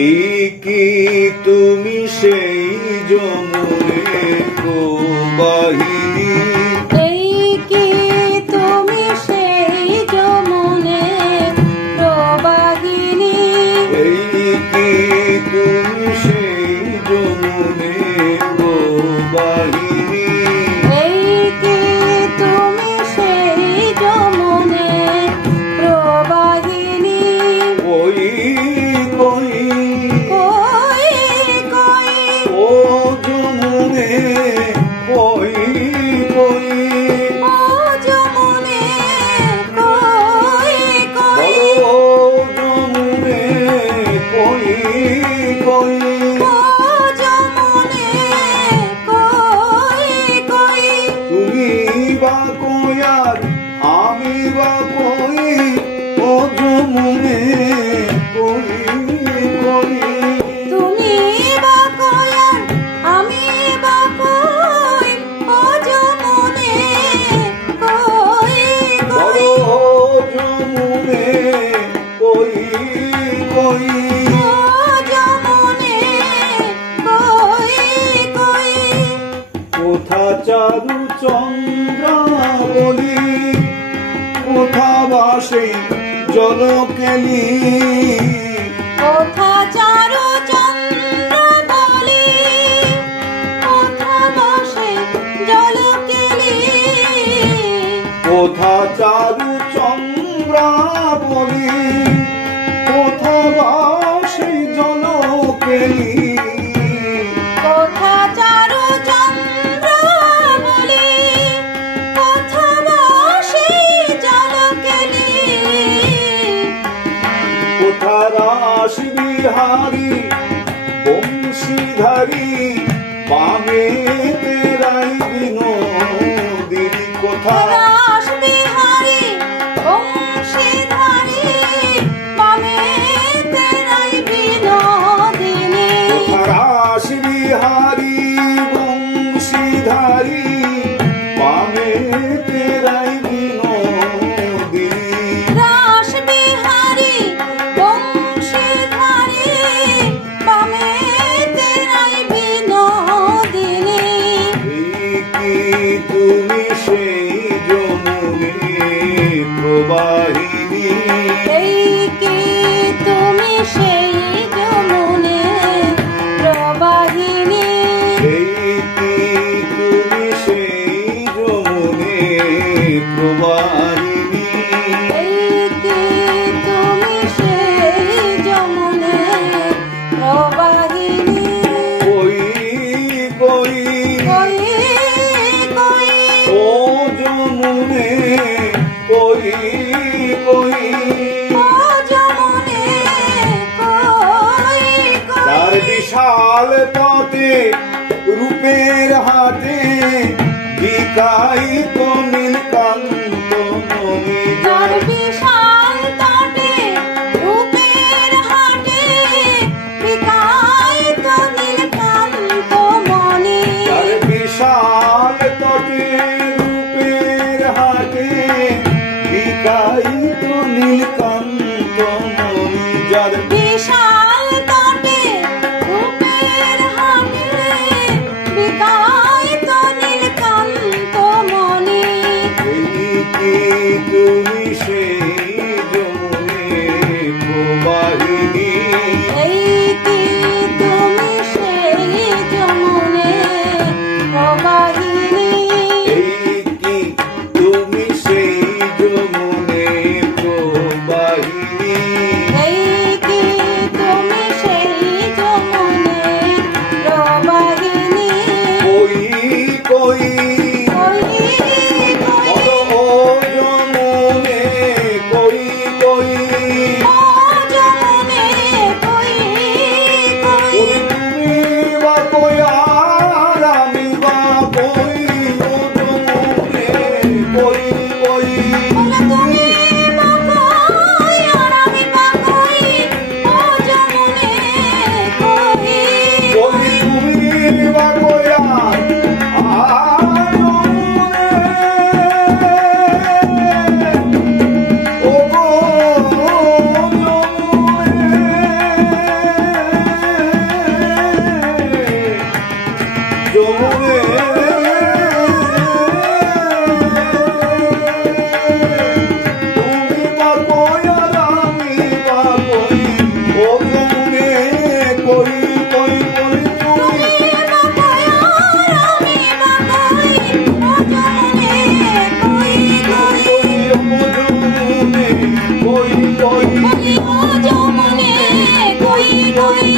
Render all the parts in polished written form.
এই কি তুমি সেই যমুনে প্রবাহিনী, এই কি তুমি সেই যমুনে প্রবাহিনী, এই কি তুমি সেই যমুনে প্রবাহিনী, এই কি তুমি সেই যমুনে প্রবাহিনী। কই কই কই কই ও যমুনে কই কই, ও যমুনে কই কই, ও যমুনে কই কই, ও যমুনে কই কই। তুমি বা কই আর আমি বা কই, ও যমুনে কই কই, তুমি বা কই আর আমি বা কই, ও যমুনে কই কই, ও যমুনে কই কই, ও যমুনে কই কই। কোথা চারু চন্দ্রাবলী, কোথা বাসে জলকেলি, কোথা চারু চন্দ্র বলি, কোথা বসে জলকেলি, কোথা চারু চন্দ্রাবলী, কোথা বাসে জলকেলি, কোথা চারু চন্দ্র বলি, কোথা বসে জলকেলি, কোথা রাস বিহারী বংশীধারী বামে তেরাই বিনোদিনী, কোথা রাস বিহারী বংশীধারী বামে তেরাই বিনোদিনী, কোথা রাস বিহারী বংশীধারী বামে তেরাই বিনোদিনী, রাস বিহারী বংশীধারী বামে তেরাই বিনোদিনী। এই কি তুমি সেই যমুনে প্রবাহিনী, এই কি তুমি সেই যমুনে প্রবাহিনী, এই কি তুমি সেই যমুনে প্রবাহিনী, এই কি তুমি সেই যমুনে প্রবাহিনী। কই কই কই কই ও যমুনে কই কই, ও যমুনে কই কই, তার বিশাল তটে রূপের হাটে বিকাই তো নীলকান্ত মণি, তার বিশাল তটে রূপের হাটে বিকায় তো নীলকান্ত মণি, তার বিশাল তটে রূপের হাটে বিকাই তো নীলকান্ত মণি, যার বিশাল তটে রূপের হাটে বিকায় তো নীলকান্ত মণি। এই কি তুমি সেই যমুনে প্রবাহিনী, এই কি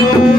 শুধু